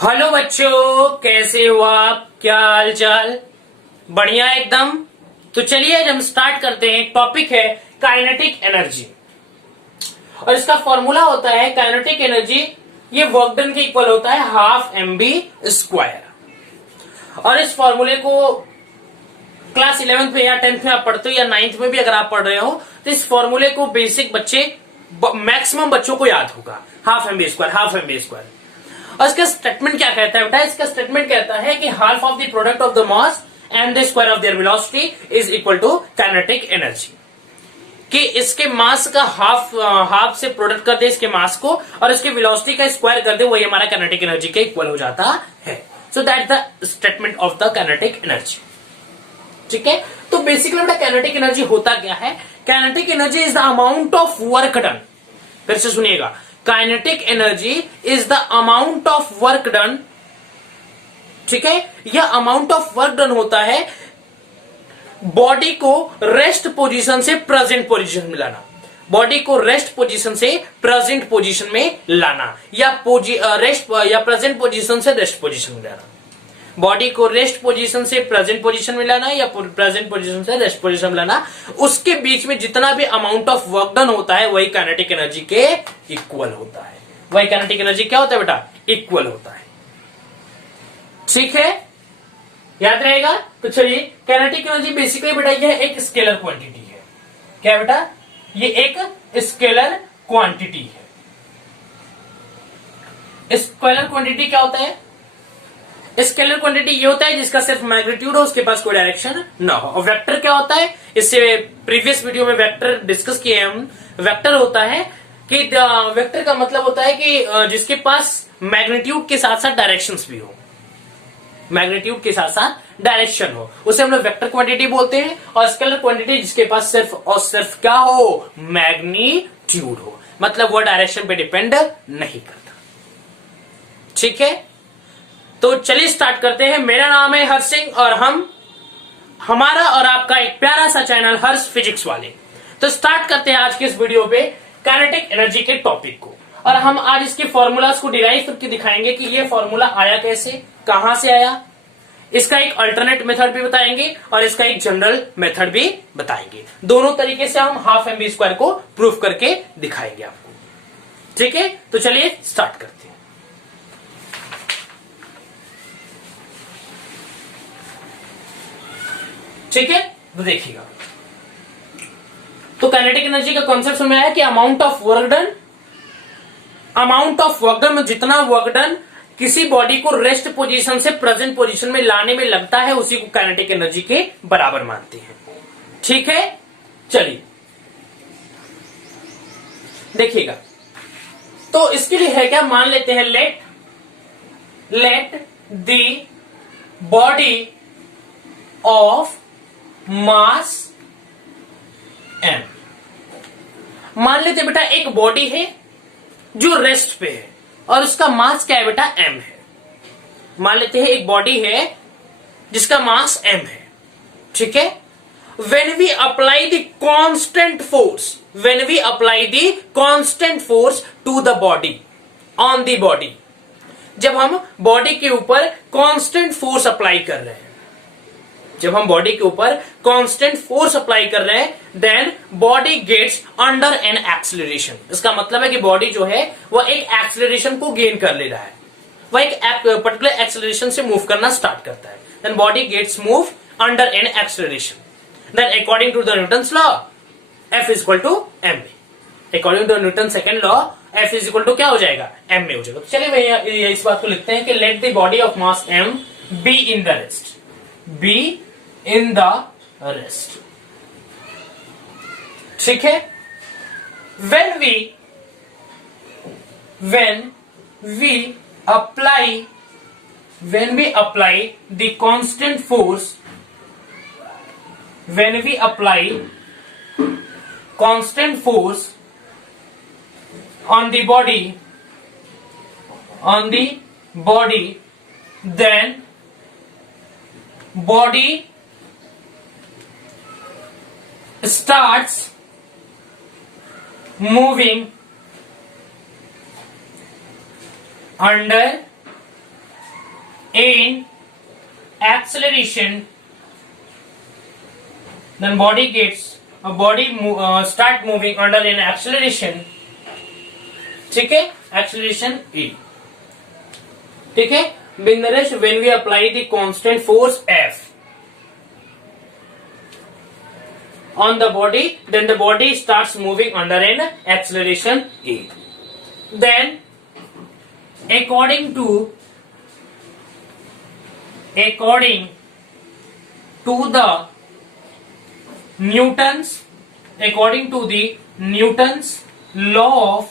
Hello बच्चों, कैसे हो आप? क्या हाल चाल? बढ़िया एकदम। तो चलिए आज हम स्टार्ट करते हैं। टॉपिक है काइनेटिक एनर्जी और इसका फॉर्मूला होता है काइनेटिक एनर्जी, ये वर्क डन के इक्वल होता है हाफ एम बी स्क्वायर। और इस फॉर्मूले को क्लास 11th में या 10th में आप पढ़ते हो या 9th में भी अगर आप पढ़ रहे हो तो इस फॉर्मूले को बेसिक बच्चे मैक्सिमम बच्चों को याद होगा। Half m v square. और इसका स्टेटमेंट क्या कहता है बेटा? इसका स्टेटमेंट कहता है कि half of the product of the mass and the square of their velocity is equal to kinetic energy. कि इसके मास का हाफ से प्रोडक्ट कर दे इसके मास को और इसके वेलोसिटी का स्क्वायर कर दे, वही हमारा काइनेटिक एनर्जी के इक्वल हो जाता है। So that the statement of the kinetic energy. ठीक है, तो बेसिकली बेटा काइनेटिक एनर्जी होता क्या है? Kinetic energy is the amount of work done. फिर से सुनिएगा, kinetic energy is the amount of work done. ठीक है, यह अमाउंट ऑफ वर्क डन होता है बॉडी को रेस्ट पोजीशन से प्रेजेंट पोजीशन में लाना, बॉडी को रेस्ट पोजीशन से प्रेजेंट पोजीशन में लाना या प्रेजेंट पोजीशन से रेस्ट पोजीशन में लाना। बॉडी को रेस्ट पोजीशन से प्रेजेंट पोजीशन में लाना या प्रेजेंट पोजीशन से रेस्ट पोजीशन में लाना, उसके बीच में जितना भी अमाउंट ऑफ वर्क डन होता है वही काइनेटिक एनर्जी के इक्वल होता है। वही काइनेटिक एनर्जी क्या होता है बेटा? इक्वल होता है। ठीक है, याद रहेगा। तो चलिए, काइनेटिक एनर्जी बेसिकली बेटा यह एक स्केलर क्वांटिटी है। क्या बेटा? ये एक स्केलर क्वांटिटी है। स्केलर क्वांटिटी क्या होता है? स्केलर क्वांटिटी ये होता है जिसका सिर्फ मैग्नीट्यूड हो, उसके पास कोई डायरेक्शन ना हो। और वेक्टर क्या होता है? इससे प्रीवियस वीडियो में वेक्टर डिस्कस किए हम। वेक्टर होता है कि वेक्टर का मतलब होता है कि जिसके पास मैग्नीट्यूड के साथ साथ डायरेक्शंस भी हो, मैग्नीट्यूड के साथ साथ डायरेक्शन हो, उसे हम लोग वेक्टर क्वांटिटी बोलते हैं। और स्केलर क्वांटिटी जिसके पास सिर्फ और सिर्फ क्या हो? मैग्नीट्यूड हो, मतलब वो डायरेक्शन पे डिपेंड नहीं करता। ठीक है, तो चलिए स्टार्ट करते हैं। मेरा नाम है हर्ष सिंह और हमारा और आपका एक प्यारा सा चैनल हर्ष फिजिक्स वाले। तो स्टार्ट करते हैं आज के इस वीडियो पे काइनेटिक एनर्जी के टॉपिक को। और हम आज इसके फॉर्मूलाज को डिराइव करके दिखाएंगे कि ये फॉर्मूला आया कैसे, कहां से आया। इसका एक अल्टरनेट मेथड भी बताएंगे और इसका एक जनरल मेथड भी बताएंगे। दोनों तरीके से हम हाफ एम बी स्क्वायर को प्रूव करके दिखाएंगे आपको। ठीक है, तो चलिए स्टार्ट करते हैं। ठीक है, तो देखिएगा, तो काइनेटिक एनर्जी का कॉन्सेप्ट समझ में आया कि अमाउंट ऑफ वर्क डन में जितना वर्क डन किसी बॉडी को रेस्ट पोजीशन से प्रेजेंट पोजीशन में लाने में लगता है उसी को काइनेटिक एनर्जी के बराबर मानते हैं। ठीक है, चलिए देखिएगा। तो इसके लिए है क्या, मान लेते हैं let the body of mass m। मान लेते बेटा एक बॉडी है जो रेस्ट पे है और उसका मास क्या है बेटा? m है। मान लेते हैं एक बॉडी है जिसका मास m है। ठीक है, when we apply the constant force to the body on the body, जब हम बॉडी के ऊपर कांस्टेंट फोर्स अप्लाई कर रहे हैं, then body gets under an acceleration. इसका मतलब है कि बॉडी जो है वह एक एक्सेलरेशन को गेन कर ले रहा है, वह एक पर्टिकुलर एक्सेलरेशन से मूव करना स्टार्ट करता है। Then body gets move under an acceleration. Then according to the Newton's law F is equal to mv। According to Newton second law F is equal to क्या हो जाएगा? mv हो जाएगा। तो चलिए भैया इस बात को लिखते हैं कि let the body of mass m B in the rest. ठीक है, when we apply the constant force on the body then body starts moving under in acceleration, then body start moving under an acceleration. ठीक है, acceleration E. ठीक है, when we apply the constant force F on the body, then the body starts moving under an acceleration E. Then according to the Newton's law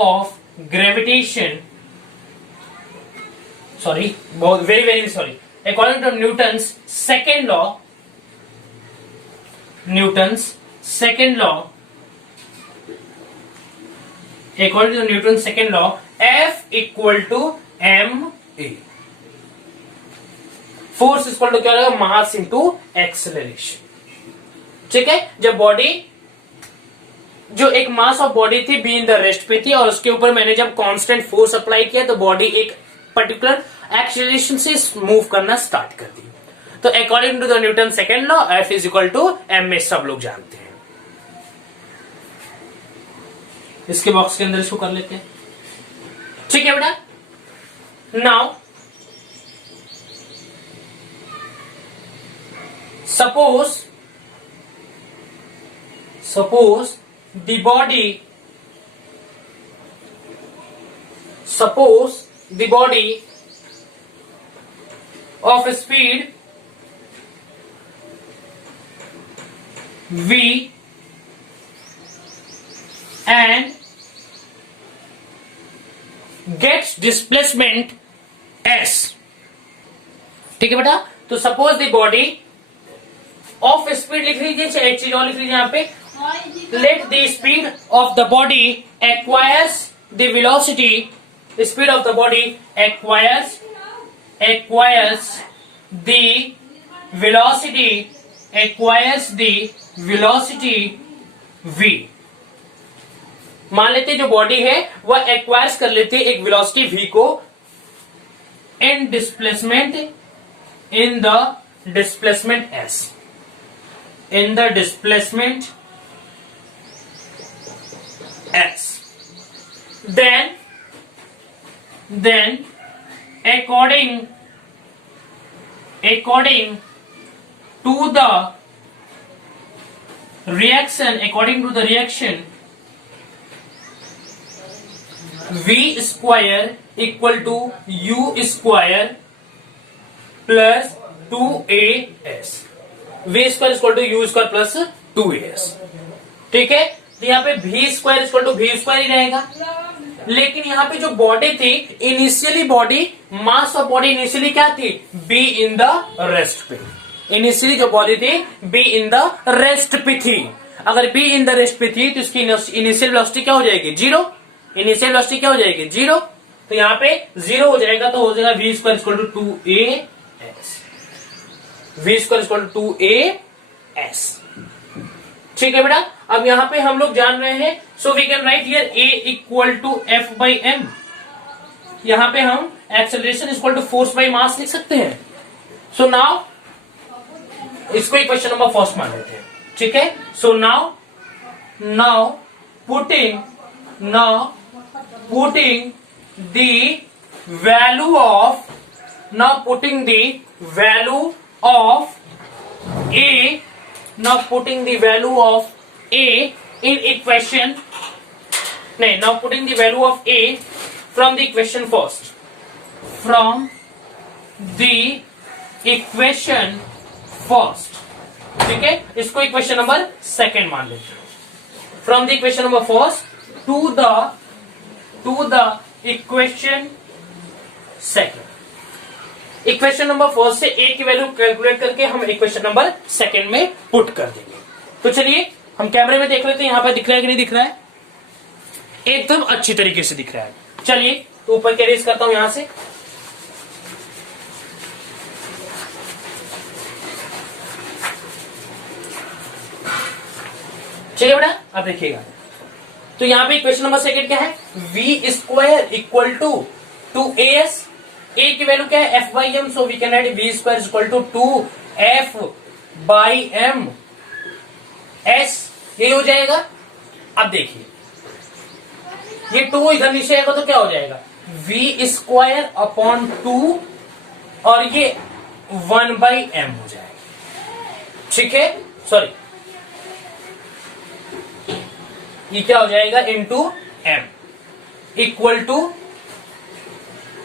of gravitation, very sorry, according to Newton's second law, according to Newton's second law, F equal to ma, force equal to क्या हो जाएगा, mass into acceleration. ठीक है, जब body जो एक मास of body थी B in the rest पे थी और उसके ऊपर मैंने जब कांस्टेंट फोर्स अप्लाई किया तो बॉडी एक पर्टिकुलर एक्सेलरेशन से मूव करना स्टार्ट कर दी. तो according to the Newton second law F is equal to m a, सब लोग जानते हैं. इसके बॉक्स के अंदर इसको कर लेते हैं. ठीक है बेटा. Now suppose the body of a speed v and gets displacement s. ठीक है बेटा. तो suppose the body of speed लिख लीजिए, चाहे एक चीज और लिख लीजिए यहाँ पे. Let the speed of the body acquires the velocity, speed of the body acquires the velocity v. मान लेते जो बॉडी है वह एक्वायर्स कर लेते एक वेलोसिटी v को in the displacement s. In the displacement s, then according to the reaction v square equal to u square plus 2as. v square equal to u square plus 2as. ठीक है, तो यहाँ पे v square equal to v square ही रहेगा. लेकिन यहाँ पे जो बॉडी थी initially, mass of body initially क्या थी, b इन द रेस्ट पे. इनिशियली जो बॉडी थी b इन द रेस्ट पे थी. अगर b इन द रेस्ट पे थी तो इसकी इनिशियल वेलोसिटी क्या हो जाएगी, जीरो. इनिशियल वेलोसिटी क्या हो जाएगी, जीरो. तो यहाँ पे जीरो हो जाएगा तो हो जाएगा v square equal to 2as. v square equal to 2as. ठीक है बेटा. अब यहां पे हम लोग जान रहे हैं, so we can write here a equal to F by m. यहां पे हम acceleration equal to force by mass लिख सकते हैं. सो नाउ इसको इक्वेशन नंबर फर्स्ट मान लेते हैं. ठीक है. So now putting the value of A, now putting the value of A in equation, now putting the value of A from the equation first. ठीक है, इसको इक्वेशन नंबर सेकेंड मान लेते हैं. From the equation number first to the equation second. Equation number first से a की value calculate करके हम इक्वेशन नंबर सेकंड में पुट कर देंगे. तो चलिए हम कैमरे में देख लेते हैं, यहां पर दिख रहा है कि नहीं दिख रहा है. एकदम अच्छी तरीके से दिख रहा है. चलिए तो ऊपर के रेस करता हूं यहां से. चलिए बेटा अब देखिएगा. तो यहां पे इक्वेशन नंबर सेकंड क्या है, v square equal to 2as a की वैल्यू क्या है, F by m, so we can write v square is equal to 2 F by m s, यही हो जाएगा। अब देखिए ये 2 इधर नीचे आएगा तो क्या हो जाएगा, वी स्क्वायर अपॉन 2 और ये 1 बाई एम हो जाएगा। ठीक है, सॉरी ये क्या हो जाएगा, इंटू एम इक्वल टू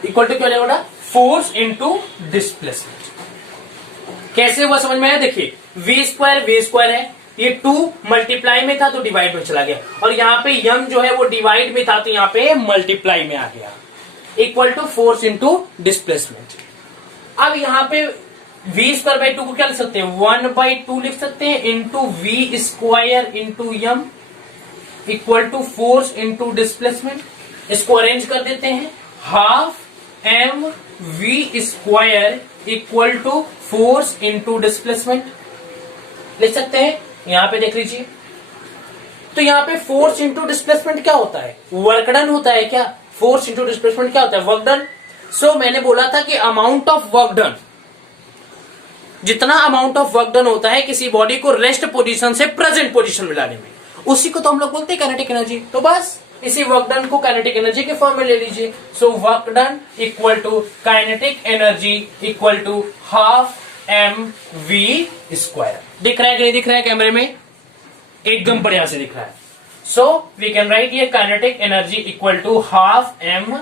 क्या हो जाएगा, फोर्स इंटू डिस्प्लेसमेंट। कैसे हुआ समझ में आया, देखिए वी स्क्वायर है, ये 2 मल्टीप्लाई में था तो डिवाइड में चला गया, और यहाँ पे यम जो है वो डिवाइड में था तो यहाँ पे मल्टीप्लाई में आ गया, equal to force into displacement. अब यहाँ पे वी स्क्वायर बाई 2 को क्या लिख सकते हैं, 1/2 लिख सकते हैं, into v square into m equal to force into displacement. इसको अरेंज कर देते हैं, half m v square equal to force into displacement लिख सकते हैं। यहां पे देख लीजिए, तो यहां पे फोर्स इंटू डिस्प्लेसमेंट क्या होता है, वर्क डन होता है क्या, फोर्स इंटू डिस्प्लेसमेंट क्या होता है, वर्क डन। सो मैंने बोला था कि अमाउंट ऑफ वर्क डन, जितना अमाउंट ऑफ वर्क डन होता है किसी बॉडी को रेस्ट पोजीशन से प्रेजेंट पोजीशन में लाने में, उसी को तो हम लोग बोलते हैं काइनेटिक एनर्जी। तो बस इसी वर्क डन को काइनेटिक एनर्जी के फॉर्म में ले लीजिए। So work done equal to kinetic energy equal to half m v square. दिख रहा है कि नहीं दिख रहा है कैमरे में, एकदम बढ़िया से दिख रहा है। सो वी कैन राइट ये kinetic energy equal to half m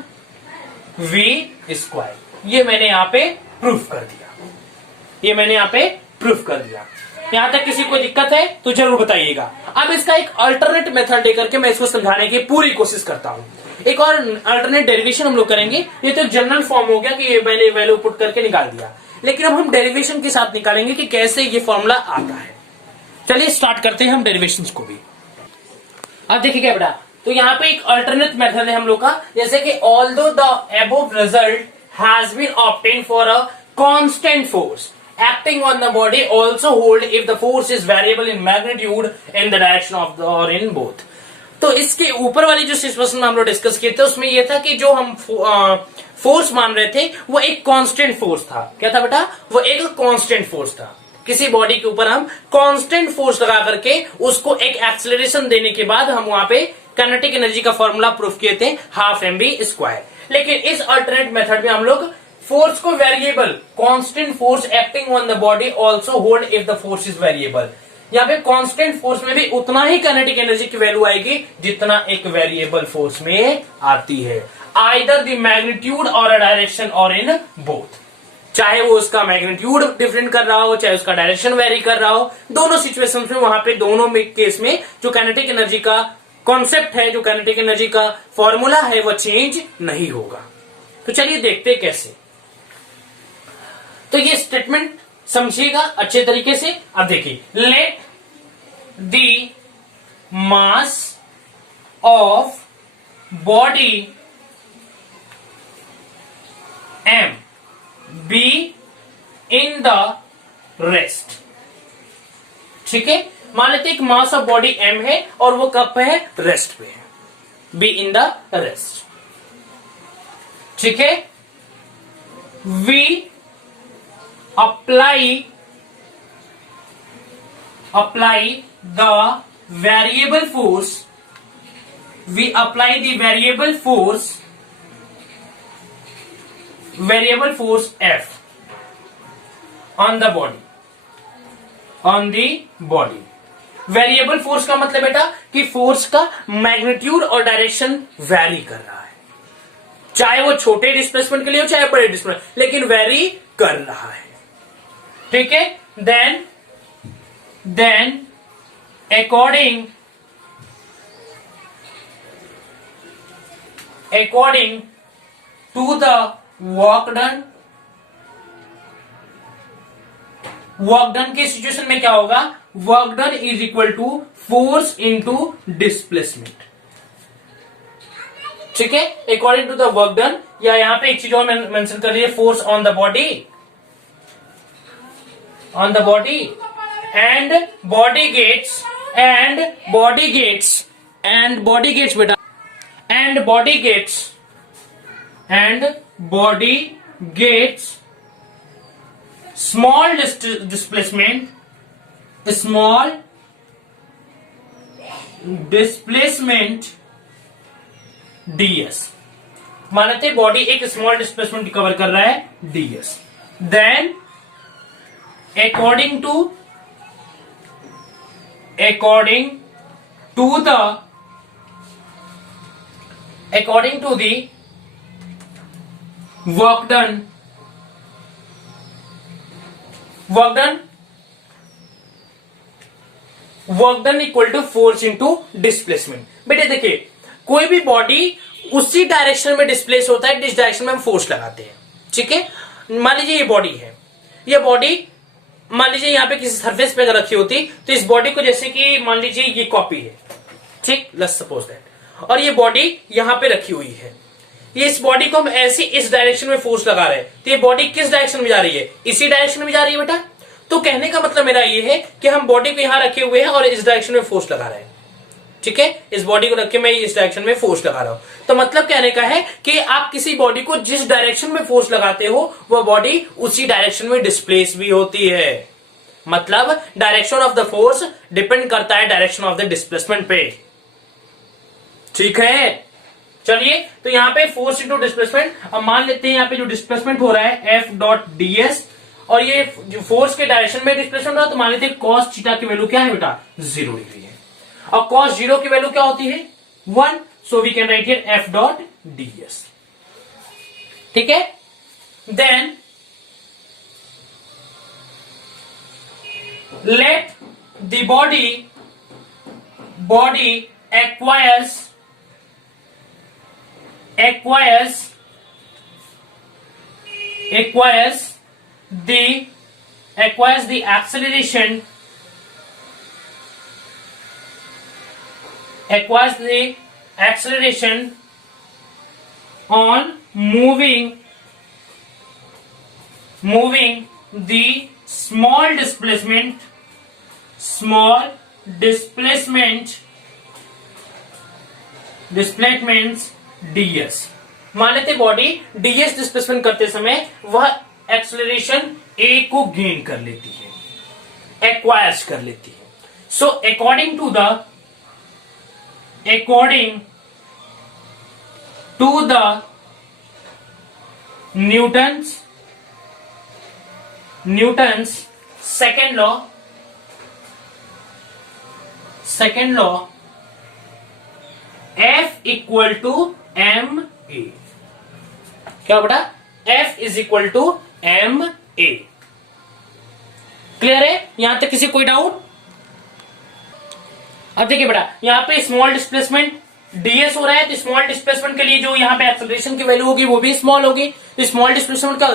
v square. ये मैंने यहां पे प्रूफ कर दिया, यहां तक किसी को दिक्कत है तो जरूर बताइएगा। अब इसका एक अल्टरनेट मेथड लेकर के मैं इसको समझाने की पूरी कोशिश करता हूं। एक और अल्टरनेट डेरिवेशन हम लोग करेंगे। ये तो जनरल फॉर्म हो गया कि ये मैंने वैल्यू पुट करके निकाल दिया, लेकिन अब हम डेरिवेशन के साथ निकालेंगे कि कैसे ये फॉर्मूला आता है। चलिए स्टार्ट करते हैं हम डेरिवेशन को भी। अब देखिए क्या बेटा, तो यहाँ पे एक अल्टरनेट मेथड है हम लोग का, जैसे कि although the above result has been obtained for a constant force acting on the body also hold if the force is variable in magnitude in the direction of the or in both। तो इसके ऊपर वाली जो situation हम लोग discuss किए थे उसमें यह था कि जो हम फोर्स मान रहे थे वो एक कांस्टेंट फोर्स था। क्या था बेटा, वो एक कांस्टेंट फोर्स था। किसी बॉडी के ऊपर हम कांस्टेंट फोर्स लगा करके उसको एक एक्सेलरेशन देने के बाद हम वहां पे काइनेटिक एनर्जी का फॉर्मूला प्रूफ किए थे, हाफ एम वी स्क्वायर। लेकिन इस अल्टरनेट मेथड में हम लोग फोर्स को variable, constant force acting on the body also hold if the force is variable. यहाँ पे कांस्टेंट फोर्स में भी उतना ही काइनेटिक एनर्जी की वैल्यू आएगी जितना एक वेरिएबल फोर्स में आती है, आइदर द मैग्नीट्यूड और अ डायरेक्शन और इन बोथ। चाहे वो उसका मैग्नीट्यूड डिफरेंट कर रहा हो, चाहे उसका डायरेक्शन वेरी कर रहा हो, दोनों सिचुएशन में वहां पे दोनों में केस में जो काइनेटिक एनर्जी का कॉन्सेप्ट है, जो काइनेटिक एनर्जी का फॉर्मूला है, वो चेंज नहीं होगा। तो चलिए देखते कैसे। तो ये स्टेटमेंट समझिएगा अच्छे तरीके से। अब देखिए, let the mass of body m be in the rest. ठीक है, मान लेते एक मास ऑफ बॉडी एम है और वो कब पे है, रेस्ट पे है, बी इन द रेस्ट। ठीक है, we apply the variable force, we apply the variable force F on the body। Variable force का मतलब बेटा कि फोर्स का मैग्नीट्यूड और डायरेक्शन वैरी कर रहा है, चाहे वो छोटे डिस्प्लेसमेंट के लिए हो चाहे बड़े डिस्प्लेसमेंट, लेकिन वैरी कर रहा है। ठीक है, then according to the work done की सिचुएशन में क्या होगा, work done is equal to force into displacement. ठीक है, according to the work done, या यहां पे एक चीज और मेंशन कर रही है, force on the body and body gates gets small displacement ds, मानते बॉडी एक स्मॉल डिस्प्लेसमेंट कवर कर रहा है ds, then according to the work done equal to force into displacement. बेटे देखिए, कोई भी बॉडी उसी डायरेक्शन में डिस्प्लेस होता है जिस डायरेक्शन में हम फोर्स लगाते हैं। ठीक है, मान लीजिए ये बॉडी है, ये बॉडी मान लीजिए यहां पे किसी सरफेस पे अगर रखी होती तो इस बॉडी को, जैसे कि मान लीजिए ये कॉपी है, ठीक, लेट्स सपोज दैट, और ये बॉडी यहां पे रखी हुई है, ये इस बॉडी को हम ऐसे इस डायरेक्शन में फोर्स लगा रहे हैं, तो ये बॉडी किस डायरेक्शन में जा रही है? इसी डायरेक्शन में जा रही है बेटा। तो कहने का मतलब मेरा ये है कि हम बॉडी को यहां रखे हुए हैं और इस डायरेक्शन में फोर्स लगा रहे हैं। ठीक है, इस बॉडी को रख के मैं इस डायरेक्शन में फोर्स लगा रहा हूं। तो मतलब कहने का है कि आप किसी बॉडी को जिस डायरेक्शन में फोर्स लगाते हो वह बॉडी उसी डायरेक्शन में डिस्प्लेस भी होती है। मतलब direction of the force depend करता है डायरेक्शन ऑफ द डिस्प्लेसमेंट पे। ठीक है, चलिए, तो यहां पे फोर्स इंटू डिस्प्लेसमेंट, अब मान लेते हैं यहां पे जो डिस्प्लेसमेंट हो रहा है एफ डॉट डी एस, और ये जो फोर्स के डायरेक्शन में डिस्प्लेसमेंट हो रहा है, तो मान लेते हैं कॉस थीटा की वैल्यू क्या है बेटा? 0 डिग्री है, और कॉस 0 की वैल्यू क्या होती है? 1, so we can write here F dot d s. ठीक है, then let the body acquires the acceleration on moving the small displacement ds। मान लेते बॉडी ds डिस्प्लेसमेंट करते समय वह एक्सेलरेशन a को गेन कर लेती है, एक्वायर्स कर लेती है। So according to the Newton's second law F equal to m a. क्या बेटा? F is equal to m a. Clear है यहां तक? किसी कोई डाउट? अब देखिए बेटा, यहां पे स्मॉल डिस्प्लेसमेंट ds हो रहा है, तो स्मॉल डिस्प्लेसमेंट के लिए जो यहां पे एक्सेलरेशन की वैल्यू होगी वो भी स्मॉल होगी। तो स्मॉल डिस्प्लेसमेंट का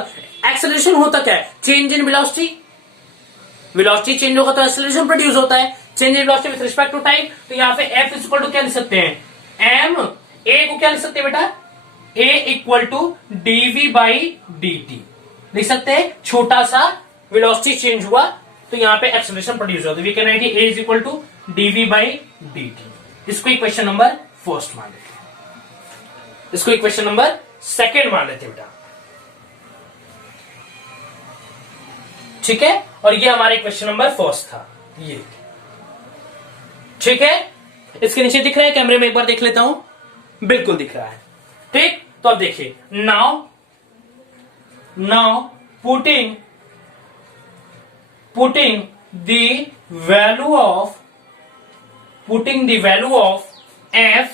एक्सेलरेशन होता क्या है? चेंज इन वेलोसिटी चेंज होगा तो एक्सेलरेशन प्रोड्यूस होता है, change in velocity with respect to time. तो यहां पे F इक्वल टू क्या लिख सकते हैं? एम ए को क्या लिख सकते हैं बेटा? A equal to dv by dt लिख सकते हैं। छोटा सा वेलोसिटी चेंज हुआ तो यहां पे एक्सेलरेशन प्रोड्यूस होता है। We can write A is equal to dv by dt। इसको इक्वेशन नंबर फर्स्ट मान लेते हैं, इसको इक्वेशन नंबर सेकेंड मान लेते हैं बेटा। ठीक है, और ये हमारा इक्वेशन नंबर फर्स्ट था ये। ठीक है, इसके नीचे दिख रहा है? कैमरे में एक बार देख लेता हूं, बिल्कुल दिख रहा है। ठीक, तो अब देखिए, now putting the value of F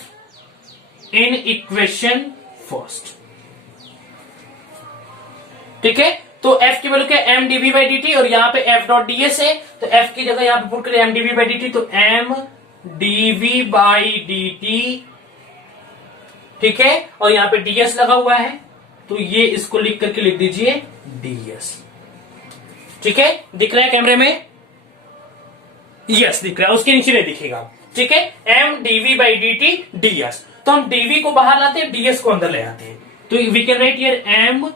in equation first. ठीक है, तो F की वैल्यू क्या? M DV by D t, और यहां पे F डॉट डी एस है, तो F की जगह यहां पे पुट करें M DV by D T, तो M DV by D T. ठीक है, और यहां पे ds लगा हुआ है, तो ये इसको लिख करके लिख दीजिए ds। ठीक है, दिख रहा है कैमरे में? यस दिख रहा है, उसके नीचे नहीं दिखेगा। ठीक है, m DV by D t ds, तो हम dv को बाहर लाते हैं, ds को अंदर ले आते हैं, तो we can write here m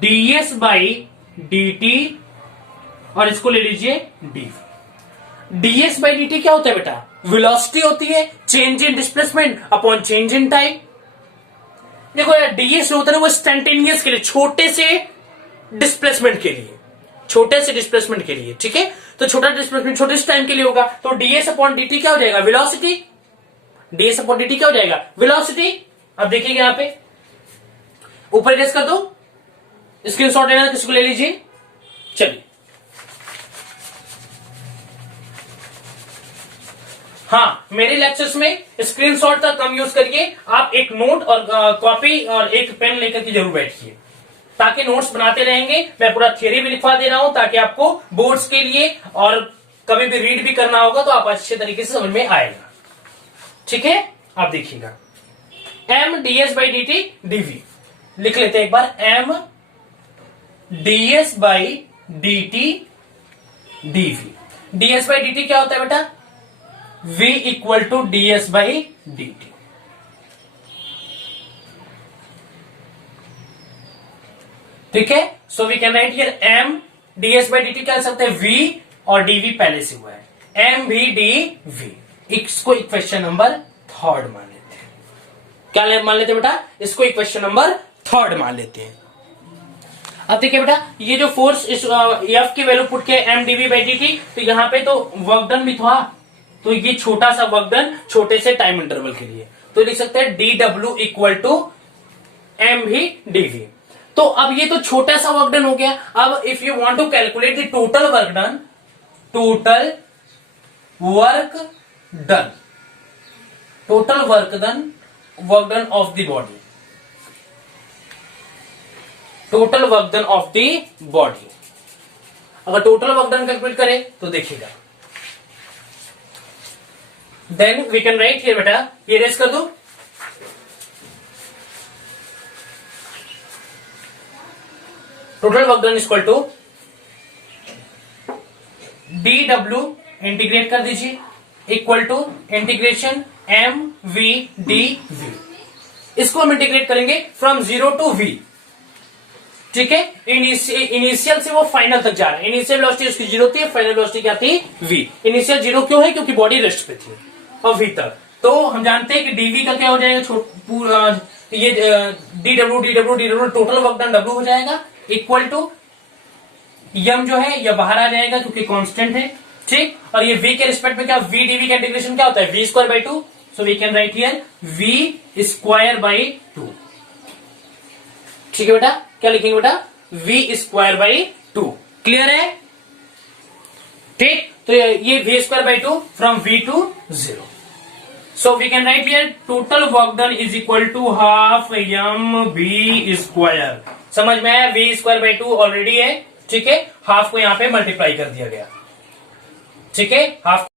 ds by D t, और इसको ले लीजिए dv। ds बाई dt क्या होता है बेटा? वेलोसिटी होती है, change in displacement upon change in time. देखो यार डीएस जो होता है ना वो इंस्टेंटेनियस के लिए, छोटे से डिस्प्लेसमेंट के लिए, छोटे से डिस्प्लेसमेंट के लिए, ठीक है। तो छोटा डिस्प्लेसमेंट छोटे से टाइम के लिए होगा, तो डीएस अपॉन डीटी क्या हो जाएगा, वेलोसिटी। डीएस अपॉन डीटी क्या हो जाएगा, वेलोसिटी। अब देखिएगा यहां पे ऊपर इरेज कर दो, स्क्रीनशॉट लेना किसको ले लीजिए। चलिए हाँ, मेरे लेक्चर्स में स्क्रीनशॉट का कम यूज करिए, आप एक नोट और कॉपी और एक पेन लेकर के जरूर बैठिए, ताकि नोट्स बनाते रहेंगे। मैं पूरा थ्योरी भी लिखवा दे रहा हूं, ताकि आपको बोर्ड्स के लिए और कभी भी रीड भी करना होगा तो आप अच्छे तरीके से समझ में आएगा, ठीक है। आप देखिएगा M DS by D T DV लिख लेते हैं एक बार, M DS by D T DV. DS by D T क्या होता है बेटा, v equal to ds by D T. ठीक है, so we can write here m ds by D T क्या सकते हैं, v और dv पहले से हुआ है, m v dv। इसको इक्वेशन नंबर 3 मान लेते हैं। क्या मान लेते हैं बेटा, इसको इक्वेशन नंबर 3 मान लेते हैं। अब देखिए बेटा, ये जो फोर्स एफ की वैल्यू पुट के m DV by D T, तो यहां पे तो वर्क डन भी था, तो ये छोटा सा वर्क डन छोटे से टाइम इंटरवल के लिए, तो लिख सकते हैं डी डब्ल्यू equal to m v d v. तो अब ये तो छोटा सा वर्क डन हो गया। अब if you want to calculate the total work done, total work done, total work done of the body, total work done of the body. अगर टोटल वर्क डन कैलकुलेट करें तो देखिएगा, then we can write here बेटा, ये रेस कर दो, total work done equal to d डब्ल्यू, इंटीग्रेट कर दीजिए, equal to integration m v d v. इसको हम इंटीग्रेट करेंगे फ्रॉम 0 टू v, ठीक है। इनिशियल से वो फाइनल तक जा रहा है, इनिशियल वेलोसिटी उसकी 0 थी, फाइनल वेलोसिटी क्या थी, v। इनिशियल 0 क्यों है, क्योंकि बॉडी रेस्ट पे थी, और v तक। तो हम जानते हैं कि dv का क्या हो जाएगा, पूरा ये D W total work done w हो जाएगा, इक्वल टू यम जो है यह बाहर आ जाएगा क्योंकि कांस्टेंट है, ठीक। और ये v के रिस्पेक्ट में क्या, v dv का इंटीग्रेशन क्या होता है, v square by 2। So we can write here v square by 2, ठीक है बेटा। क्या लिखेंगे बेटा, v स्क्वायर बाई 2। क्लियर है, ठीक। तो ये v square by 2 from v to 0। So we can write here total work done is equal to half m v square. समझ में आया, v स्क्वायर बाई 2 ऑलरेडी है, ठीक है। हाफ को यहां पे मल्टीप्लाई कर दिया गया, ठीक है, हाफ